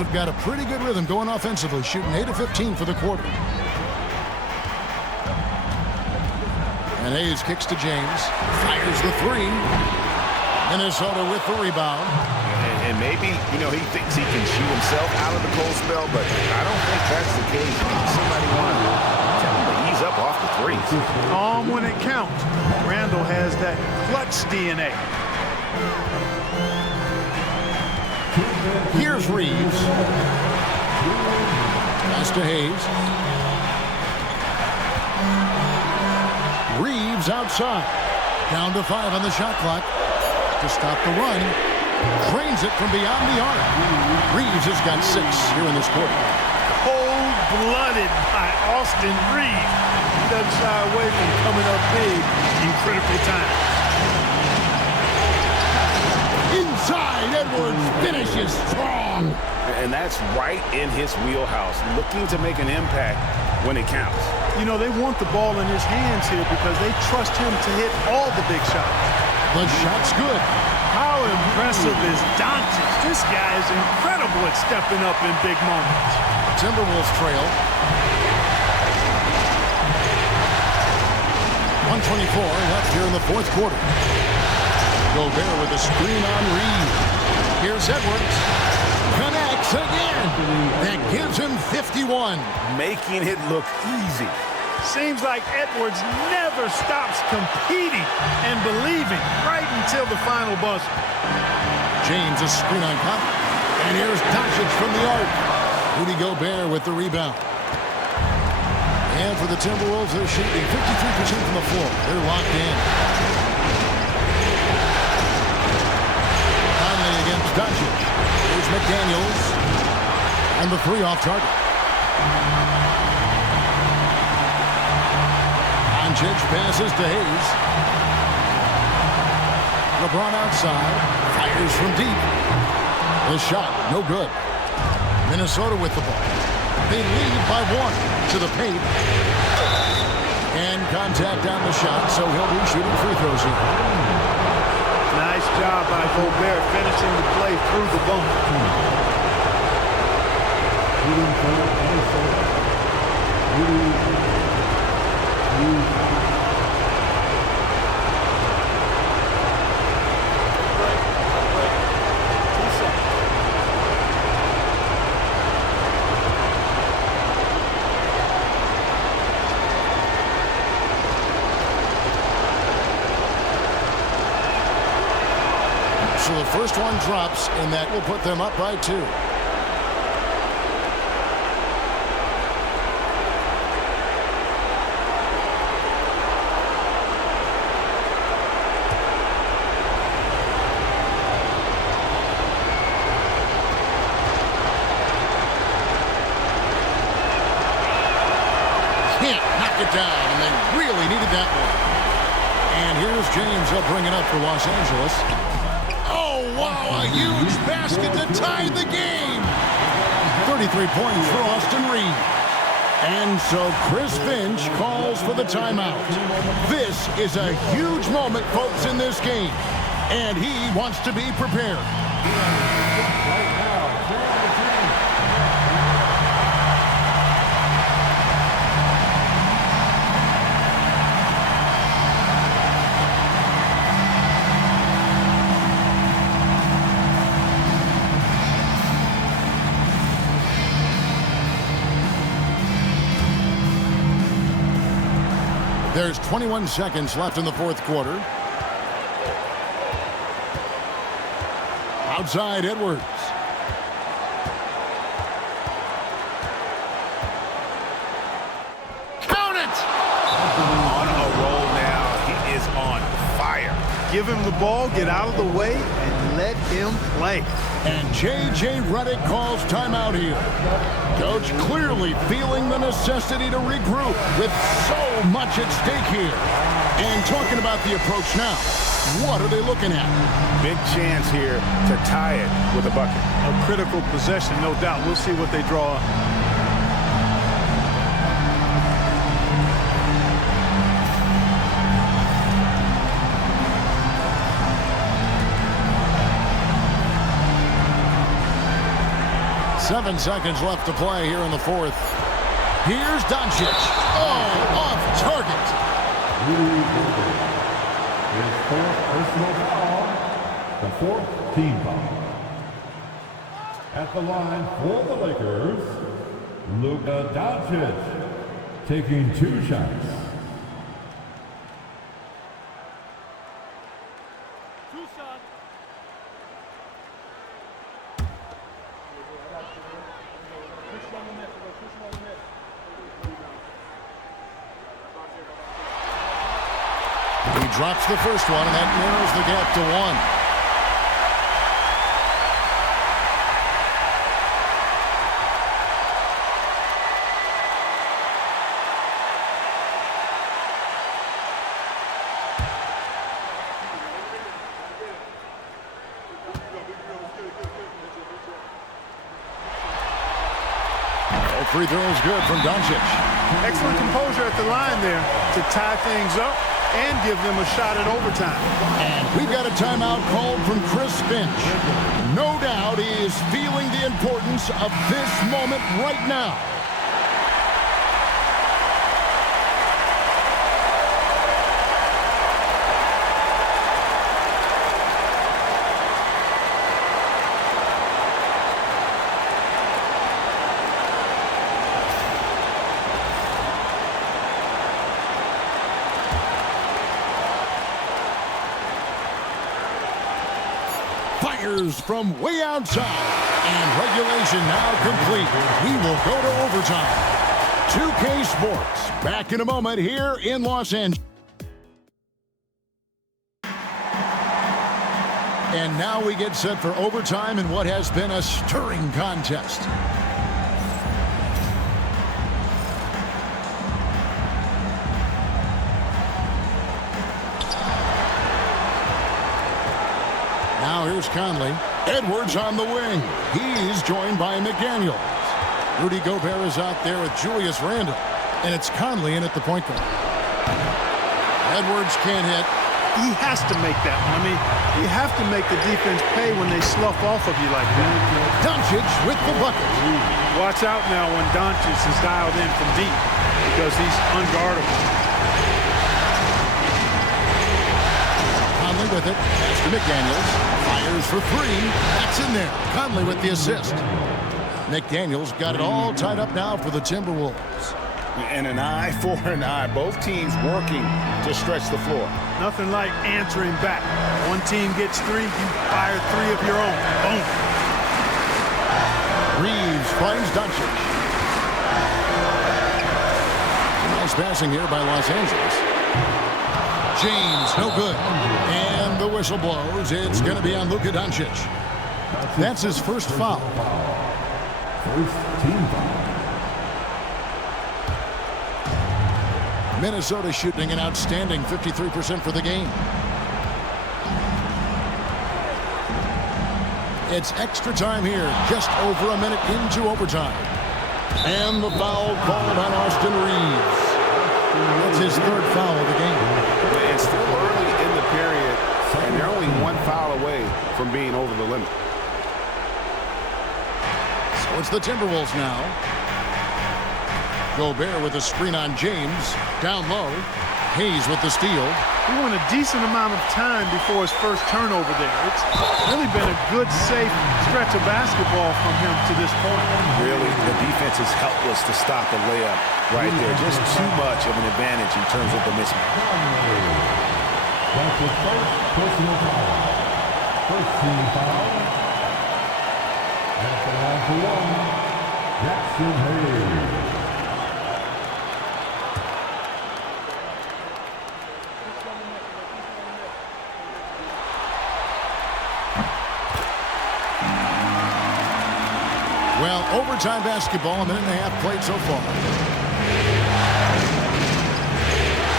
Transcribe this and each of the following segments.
have got a pretty good rhythm going offensively, shooting 8 of 15 for the quarter. And Hayes kicks to James, fires the three. Minnesota with the rebound. And maybe, he thinks he can shoot himself out of the cold spell, but I don't think that's the case. Somebody want to tell him to ease up off the threes. Calm when it counts. Randall has that clutch DNA. Here's Reeves. Pass to Hayes. Reeves outside. Down to 5 on the shot clock. To stop the run. Drains it from beyond the arc. Reeves has got 6 here in this quarter. Cold-blooded by Austin Reeves. He doesn't shy away from coming up big in critical time. Inside, Edwards finishes strong. And that's right in his wheelhouse, looking to make an impact when it counts. They want the ball in his hands here because they trust him to hit all the big shots. The shot's good. How impressive is Doncic? This guy is incredible at stepping up in big moments. Timberwolves trail. 1:24 left here in the fourth quarter. Gobert with a screen on Reed. Here's Edwards. Connects again. That gives him 51. Making it look easy. Seems like Edwards never stops competing and believing right until the final buzzer. James a screen on top. And here's Doncic from the arc. Rudy Gobert with the rebound. And for the Timberwolves, they're shooting 53% from the floor. They're locked in. Conley against Doncic. Here's McDaniels. And the 3 off target. Doncic passes to Hayes. LeBron outside. Fires from deep. The shot, no good. Minnesota with the ball. They lead by 1 to the paint. And contact on the shot, so he'll be shooting free throws here. Nice job by Gobert finishing the play through the bump. So the first one drops, and that will put them up by 2. Can't knock it down, and they really needed that one. And here's James. They'll bring it up for Los Angeles. Oh, wow, a huge basket to tie the game. 33 points for Austin Reed. And so Chris Finch calls for the timeout. This is a huge moment, folks, in this game. And he wants to be prepared. There's 21 seconds left in the fourth quarter. Outside Edwards. Count it! On a roll now. He is on fire. Give him the ball, get out of the way, and let him play. And J.J. Redick calls timeout here. Coach clearly feeling the necessity to regroup with so much at stake here. And talking about the approach now, what are they looking at? Big chance here to tie it with a bucket. A critical possession, no doubt. We'll see what they draw up. 7 seconds left to play here in the fourth. Here's Doncic. Oh, off target. His fourth personal foul, the fourth team foul. At the line for the Lakers, Luka Doncic taking 2 shots. He drops the first one, and that narrows the gap to 1. Free throw is good from Doncic. Excellent composure at the line there to tie things up and give them a shot at overtime. And we've got a timeout called from Chris Finch. No doubt he is feeling the importance of this moment right now. From way outside, and regulation now complete. We will go to overtime. 2K Sports back in a moment here in Los Angeles. And now we get set for overtime in what has been a stirring contest. Now here's Conley. Edwards on the wing. He's joined by McDaniels. Rudy Gobert is out there with Julius Randle. And it's Conley in at the point guard. Edwards can't hit. He has to make that one. I mean, you have to make the defense pay when they slough off of you like that. Doncic with the bucket. Watch out now when Doncic is dialed in from deep because he's unguardable. Conley with it. Pass to McDaniels. Fires for 3. That's in there. Conley with the assist. McDaniels got it all tied up now for the Timberwolves. And an eye for an eye. Both teams working to stretch the floor. Nothing like answering back. One team gets 3, you fire 3 of your own. Boom. Reeves finds Doncic. Nice passing here by Los Angeles. James, no good. And the whistle blows. It's going to be on Luka Doncic. That's his first foul. First team foul. Minnesota shooting an outstanding 53% for the game. It's extra time here, just over a minute into overtime. And the foul called on Austin Reeves. That's his third foul of the game. It's still early in the period, and they're only 1 foul away from being over the limit. So it's the Timberwolves now. Gobert with a screen on James. Down low. Hayes with the steal. He went a decent amount of time before his first turnover there. It's really been a good, safe stretch of basketball from him to this point. Really, the defense is helpless to stop the layup right there. Just too much of an advantage in terms of the mismatch. That's his first personal foul. First team foul. At the line for 1, Jackson Hayes. Well, overtime basketball, a minute and a half played so far.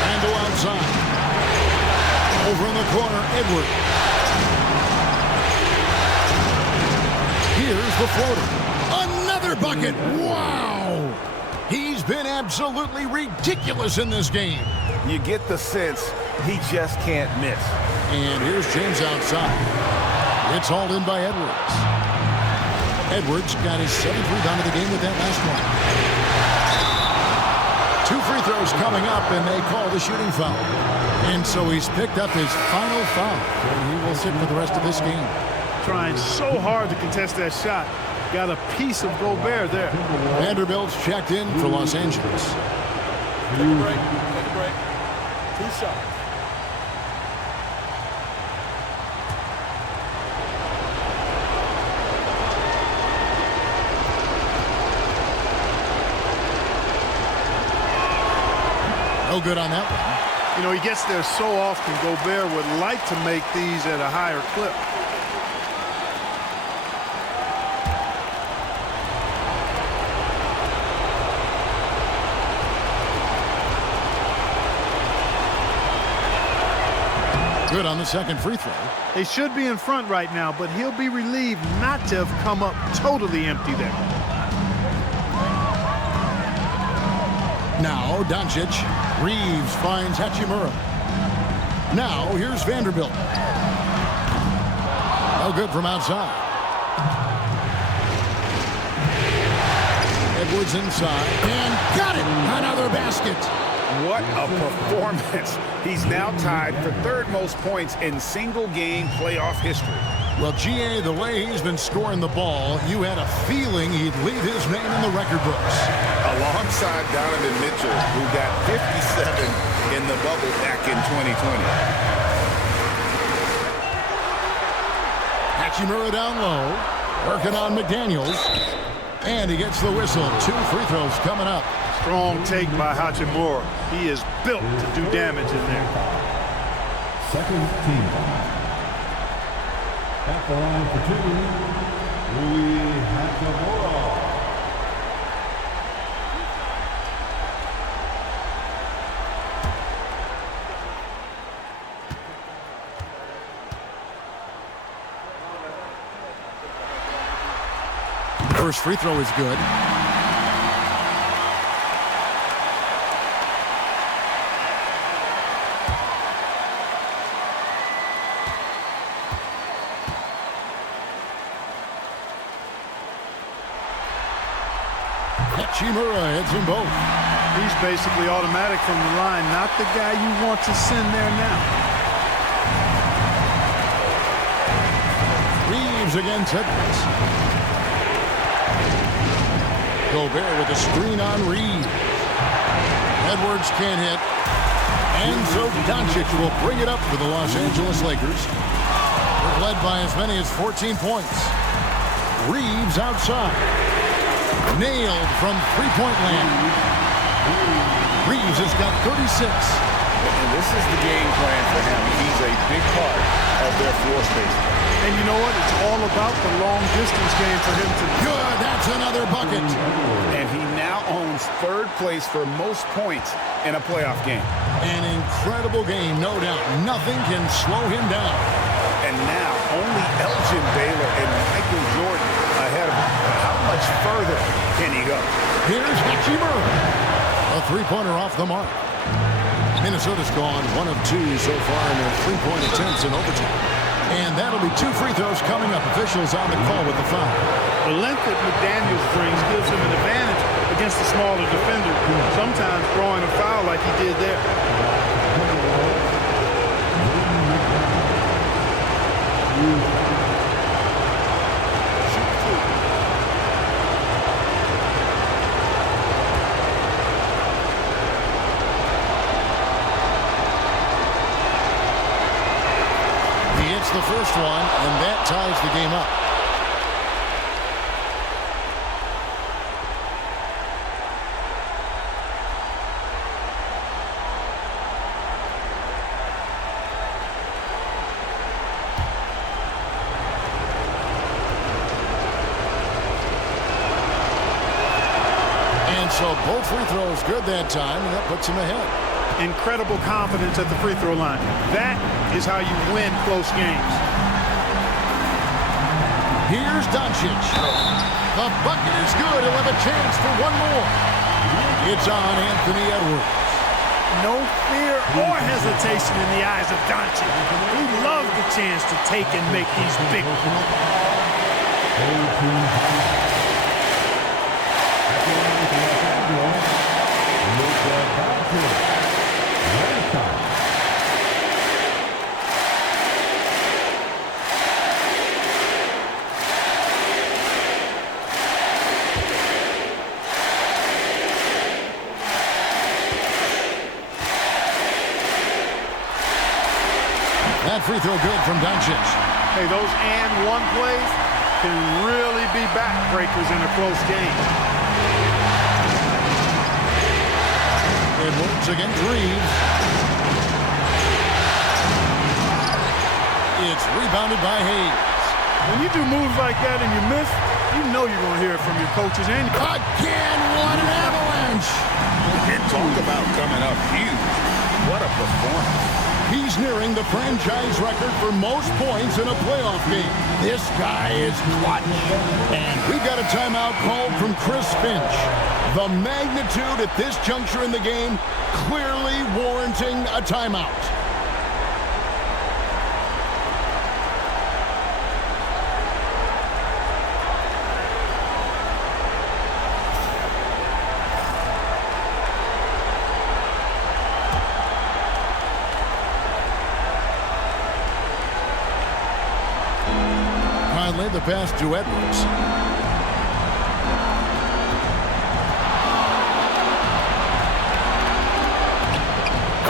Randle outside. Over in the corner, Edwards. Here's the floater. Another bucket. Wow. He's been absolutely ridiculous in this game. You get the sense he just can't miss. And here's James outside. It's hauled in by Edwards. Edwards got his 7th rebound of the game with that last one. 2 free throws coming up, and they call the shooting foul. And so he's picked up his final foul. And he will sit for the rest of this game. Trying so hard to contest that shot. Got a piece of Gobert there. Vanderbilt's checked in for Los Angeles. Take a break. Take a break. 2 shots. No good on that one. You know, he gets there so often. Gobert would like to make these at a higher clip. Good on the second free throw. They should be in front right now, but he'll be relieved not to have come up totally empty there. Now, Doncic. Reeves finds Hachimura. Now, here's Vanderbilt. No good from outside. Edwards inside. And got it! Another basket. What a performance. He's now tied for 3rd most points in single-game playoff history. Well, GA, the way he's been scoring the ball, you had a feeling he'd leave his name in the record books. Alongside Donovan Mitchell, who got 57 in the bubble back in 2020. Hachimura down low, working on McDaniels, and he gets the whistle. 2 free throws coming up. Strong take by Hachimura. He is built to do damage in there. Second team foul. At the line for 2, Rui Hachimura. First free throw is good. Hachimura hits them both. He's basically automatic from the line, not the guy you want to send there now. Reeves against Edwards. Gobert with a screen on Reeves. Edwards can't hit. And so Doncic will bring it up for the Los Angeles Lakers. They're led by as many as 14 points. Reeves outside. Nailed from three-point land. Reeves has got 36. And this is the game plan for him. He's a big part of their floor spacing. And you know what? It's all about the long-distance game for him to do. Good, that's another bucket. And he now owns 3rd place for most points in a playoff game. An incredible game, no doubt. Nothing can slow him down. And now only Elgin Baylor and Michael Jordan ahead of him. But how much further can he go? Here's Hachimura. A three-pointer off the mark. Minnesota's gone 1 of 2 so far in their three-point attempts in overtime. And that'll be 2 free throws coming up. Officials on the call with the foul. The length that McDaniels brings gives him an advantage against the smaller defender, sometimes drawing a foul like he did there. The first one, and that ties the game up. And so both free throws good that time, and that puts him ahead. Incredible confidence at the free throw line. That is how you win close games. Here's Doncic. The bucket is good. He'll have a chance for one more. It's on Anthony Edwards. No fear or hesitation in the eyes of Doncic. He loves the chance to take and make these big ones. That free throw good from Doncic. Hey, those and one plays can really be backbreakers in a close game. Edwards against Reeves. It's rebounded by Hayes. When you do moves like that and you miss, you know you're going to hear it from your coaches. And Again, what an avalanche. And talk about coming up huge. What a performance. He's nearing the franchise record for most points in a playoff game. This guy is clutch. And we've got a timeout called from Chris Finch. The magnitude at this juncture in the game clearly warranting a timeout. The pass to Edwards.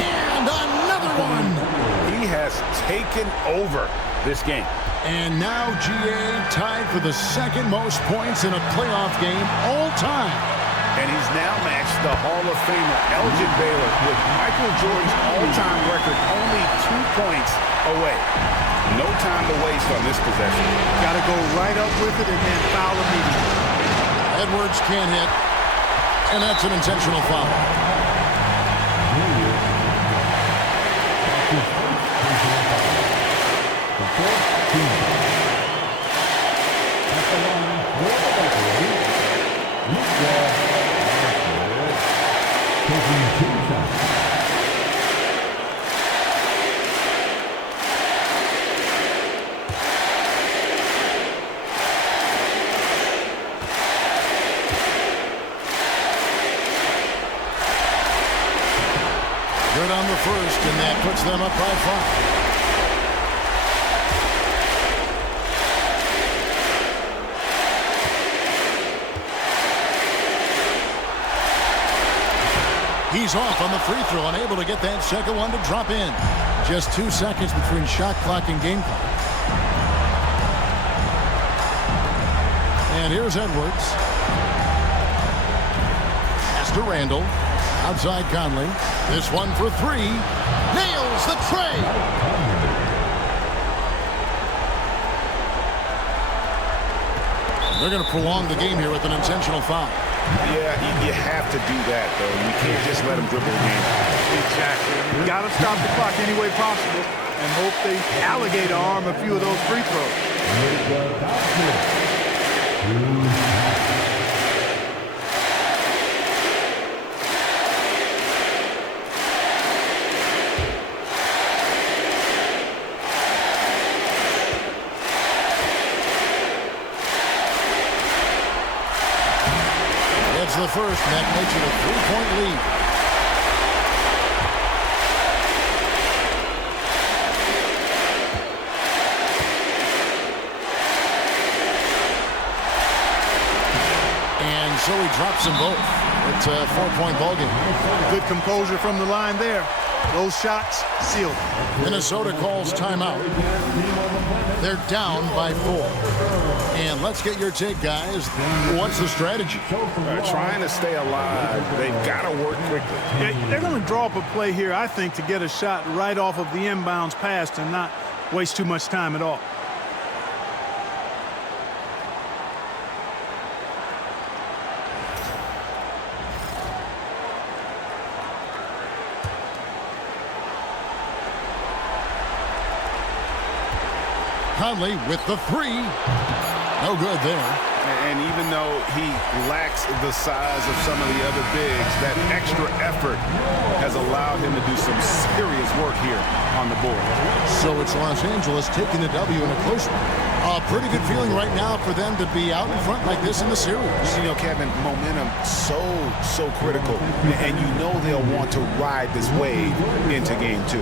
And another one. He has taken over this game. And now GA tied for the second most points in a playoff game all time. And he's now matched the Hall of Famer Elgin Baylor with Michael Jordan's all-time record only 2 points away. No time to waste on this possession. got to go right up with it and then foul immediately. Edwards can't hit, and that's an intentional foul. Good on the first, and that puts them up by 5. He's off on the free throw, unable to get that second one to drop in. Just 2 seconds between shot clock and game clock. And here's Edwards. Pass to Randall. Outside Conley. This one for 3. Nails the tray. They're going to prolong the game here with an intentional foul. Yeah, you have to do that, though. You can't just let them dribble the game. Exactly. You got to stop the clock any way possible and hope they alligator arm a few of those free throws. The first, and that makes it a 3-point lead. And so he drops them both. It's a 4-point ball game. Good composure from the line there. Those shots sealed. Minnesota calls timeout. They're down by 4. And let's get your take, guys. What's the strategy? Trying to stay alive. They've got to work quickly. They're going to draw up a play here, I think, to get a shot right off of the inbounds pass and not waste too much time at all. Conley with the 3. No good there. And even though he lacks the size of some of the other bigs, that extra effort has allowed him to do some serious work here on the board. So it's Los Angeles taking the W in a close one. A pretty good feeling right now for them to be out in front like this in the series. You know, Kevin, momentum so critical. And you know they'll want to ride this wave into game 2.